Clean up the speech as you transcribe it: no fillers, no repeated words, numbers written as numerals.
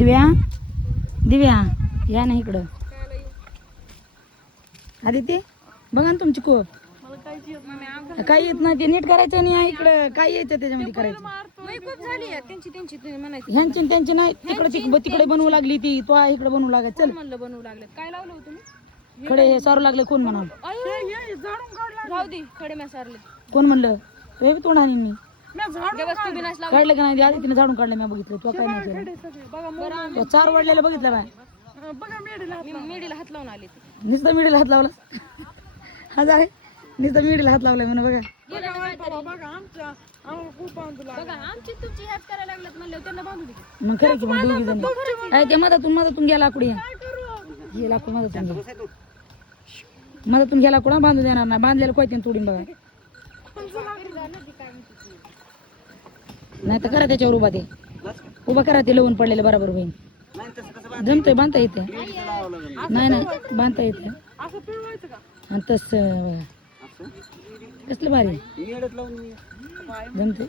दिव्या दिव्या या ना इकडं. आदिती बघा ना तुमची कोप काही येत नाही ते नीट करायचं नाही इकडं काय यायचं त्याच्यामध्ये करायचं ह्यांची त्यांची नाही तिकडे बनवू लागली ती तो इकडे बनवू लागत चल बनवू लागले काय लावलं होतं तुम्ही खडे हे सारू लागले कोण म्हणा राहू दे खडे मी सारले कोण म्हणलं हे बी तोंडाने मी बघा काढलं का नाही आधी तिने झाडून काढलं मी बघितलं तुला काय नाही तो चार वाढलेला बघितलं बाय मेडीला हात लावून आले नुसतं मिडीला हात लावला हजार आहे नुसतं मिडीला हात लावलाय म्हणा बघा आमची तुमची ह्याच करायला लागल्यात म्हणलं त्यांना बांधू दे मग खरं की मग दोघी जणी ते मधातून घ्या लाकूड हे लाकूड मधातून घ्या लाकूड बांधून देणार नाही बांधलेलं कोयत्यानं तोडीन बघा नाही तर करा त्याच्यावर उभा ते उभा करा ते लवून पडलेलं बरोबर होईल जमतोय बांधता येते नाही नाही बांधता येते आणि तसं कसलं भारी जमते